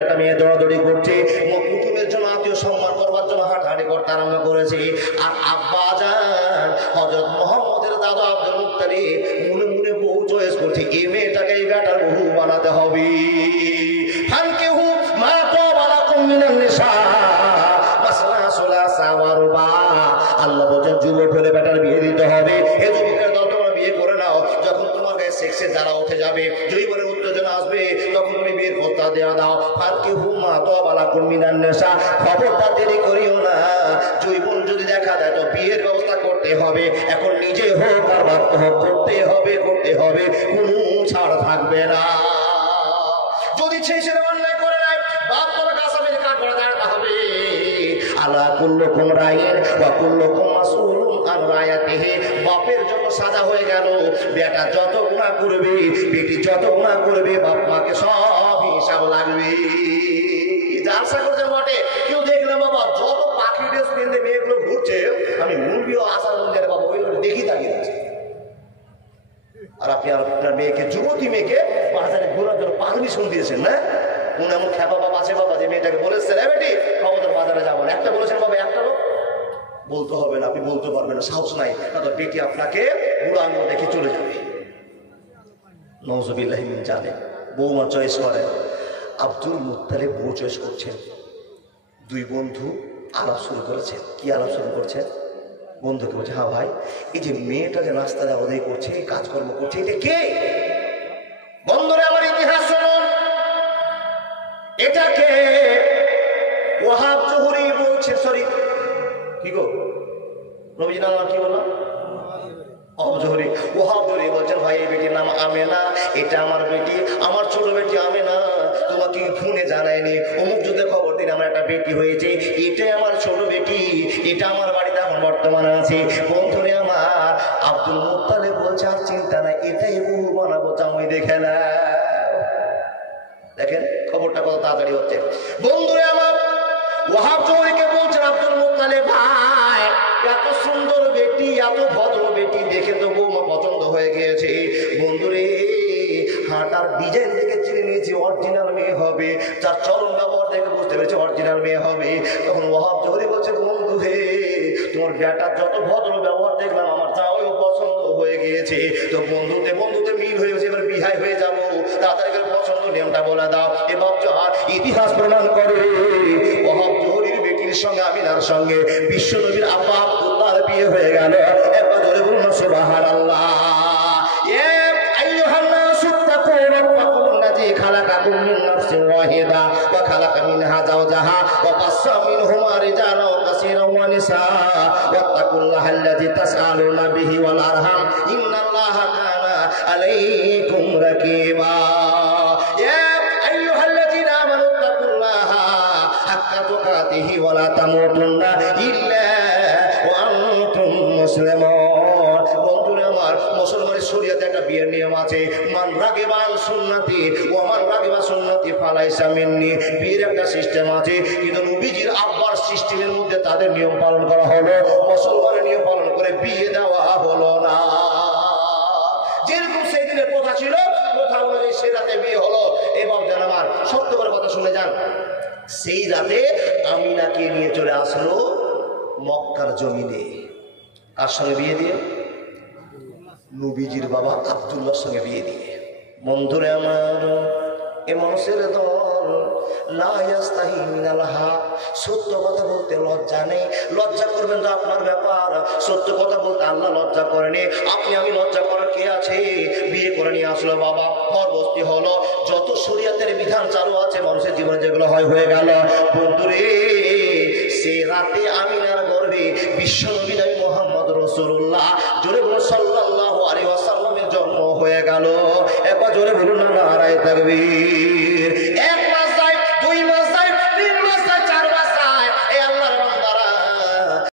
মেয়ে দৌড়াদৌড়ি করছে, কুটুমের জন্য আত্মীয় সম্মান করবার জন্য হাঁটাহাঁটি করতে আরম্ভ করেছে। আর আব্বা জান হযরত মুহাম্মদের দাদা আব্দুল মুত্তালিব মনে মনে বউ চয়েস করছে, এই মেয়েটাকে এই বেটার বউ বানাতে হবে। ফানকিহু মা তাবা লাকুম মিনান নিসা মাসনা সুলাসা ওয়া রুবা। আল্লাহ বলেন যুবক হলে বেটার বিয়ে দিতে হবে। হে যুবকের দল, তোমরা বিয়ে করে নাও। যখন তোমার গায়ে সেক্সে যারা উঠে যাবে, জৈবনের উত্তেজনা আসবে, তখন তুমি বিয়ের প্রস্তাব দেওয়া দাও। ফানকিহু মা তাবা লাকুম মিনান নিসা, খবরদার দেরি করিও না। জৈবন যদি দেখা দেয় তো বিয়ের ব্যবস্থা করতে হবে। এখন নিজে হোক আর বাধ্য হোক, করতে হবে, করতে হবে, কোনো ছাড় থাকবে না। যদি শেষের অন্যায় করে নেয়, বাপ তোমার কাছে মেরে কাট করে দাঁড়াতে হবে। আলা কুল্লুকুম রাইন ওয়া কুল্লুকুম মাসউলুন আন রায়াতিহি। বাপের জন্য সাজা হয়ে গেল। বেটা যত গুনাহ করবে, বেটি যত গুনাহ করবে, বাপ মাকে সব হিসাব লাগবে। জালসা করছে বটে, কেউ দেখলে বাবা যত পাখি ড্রেস পিনতে মেয়েগুলো ঘুরছে, আমি মুরগিও আসার মধ্যে বাবা ওইগুলো দেখি তাকিয়ে আছে। আর আপনি আপনার মেয়েকে, যুবতী মেয়েকে বাজারে ঘোরার জন্য পারমিশন দিয়েছেন না? কোন এমন খ্যাপা বাবা আছে বাবা যে মেয়েটাকে বলেছেন, বেটি খবরদার বাজারে যাবো না। একটা বলেছেন বাবা, একটা লোক বলতে হবে না, আপনি বলতে পারবেন না, সাহস নাই, না তো বেটি আপনাকে বুড়ো আঙুল দেখে চলে যাবে। নওজুবিল্লাহি মিন জালিক। বৌমা চয়েস করেন। আব্দুল মুত্তালিব বউ চয়েস করছেন। দুই বন্ধু আলাপ শুরু করেছেন। কি আলাপ শুরু করছেন? বন্ধুকে বলছে, হ্যাঁ ভাই, এই যে মেয়েটা যে নাস্তা দেওয়া করছে, কাজকর্ম করছে, এটা কে? বন্ধুরা আমার ইতিহাস শুনুন, এটাকে ওয়াহাব জোহরি বলছে। সরি, কি গো নবীজির নাম কি বললাম? জোহরি। ওয়াহাব জোহরি বলছেন, ভাই এই বেটির নাম আমেনা, এটা আমার বেটি, আমার ছোট বেটি আমেনা। তোমাকে ফোনে জানায়নি, অমুক যুদ্ধে খবর দিন আমার একটা বেটি হয়েছে, এটাই আমার ছোট বেটি, এটা আমার বাড়িতে এখন বর্তমানে আছে। বন্ধুরে আমার, আব্দুল মুত্তালিব বলছে, আর চিন্তা নাই, এটাই বউ বানাবো, জামাই দেখে না। দেখেন খবরটা কত তাড়াতাড়ি হচ্ছে। বন্ধুরে আমার, ওয়াহাব জোহরিকে বলছেন, আব্দুল মুত্তালিব ভাই, এত সুন্দর বেটি, এত ভদ্র বেটি দেখে তো বৌমা পছন্দ হয়ে গিয়েছে। বন্ধুরে, হাঁটার ডিজাইন দেখে চিনে নিয়েছি অরিজিনাল মেয়ে হবে, যার চরম ব্যবহার দেখে বুঝতে পেরেছি অরিজিনাল মেয়ে হবে। তখন ওয়াহাব জোহরি বলছে, বন্ধু হে, তোমার বেটার যত ভদ্র ব্যবহার দেখলাম, আমার যাওয়াও পছন্দ হয়ে গিয়েছে। তো বন্ধুতে বন্ধুতে মিল হয়ে গেছে, এবার বিহাই হয়ে যাবো, তাড়াতাড়ি করে পছন্দ নিয়মটা বলে দাও। এবার ইতিহাস প্রমাণ করে ওয়াহাব জোহরির বেটির সঙ্গে আমিনার সঙ্গে বিশ্বনবীর আব্বা আব্দুল্লাহর বিয়ে হয়ে গেল। একবার জোরে বলুন না সুবহানাল্লাহ। خلقكم من نفس واحدة وخلق منها زوجها وبث منهما رجالا كثيرا ونساء واتقوا الله الذي تسألون به والأرحام إن الله كان عليكم رقيبا يا أيها الذين آمنوا اتقوا الله حق تقاته ولا تموتن إلا وأنتم مسلمون। মুসলমানের শরীয়তে একটা বিয়ের নিয়ম আছে, মান রাগিবা সুন্নতি ওয়া মান রাগিবা সুন্নতি ফালাইসা মিন্নি। বিয়ের একটা সিস্টেম আছে, কিন্তু নবীজির আব্বার সিস্টেমের মধ্যে তাদের নিয়ম পালন করা হলো, মুসলমানের নিয়ম পালন করে বিয়ে দেওয়া হলো না। যেরকম সেই দিনের প্রথা ছিল, প্রথা অনুযায়ী সে রাতে বিয়ে হলো। এবার যেন আমার সত্য করে কথা শুনে যান, সেই রাতে আমিনাকে নিয়ে চলে আসলো মক্কার জমিনে। কার সঙ্গে বিয়ে দিয়ে? নবীজির বাবা আব্দুল্লাহর সঙ্গে বিয়ে দিয়ে। বন্ধুরে আমার, এ মানুষের দল লা ইয়াস্তাহি মিনাল হক, সত্য কথা বলতে লজ্জা নেই। লজ্জা করবেন তো আপনার ব্যাপার, সত্য কথা বলতে আল্লাহ লজ্জা করেনি। আপনি আমি লজ্জা করার কে আছে? বিয়ে করে নিয়ে আসলো বাবা, পরবর্তী হলো, যত শরীয়তের বিধান চালু আছে মানুষের জীবনে যেগুলো হয় হয়ে গেল। বন্ধুরে, সে রাতে আমিনার গর্ভে বিশ্বনবী মুহাম্মদ রাসূলুল্লাহ জোরে বলুন সাল্লাল্লাহু আলাইহি ওয়াসাল্লামের জন্ম হয়ে গেল। একবার জোরে বলুন না নারায়ে তাকবীর।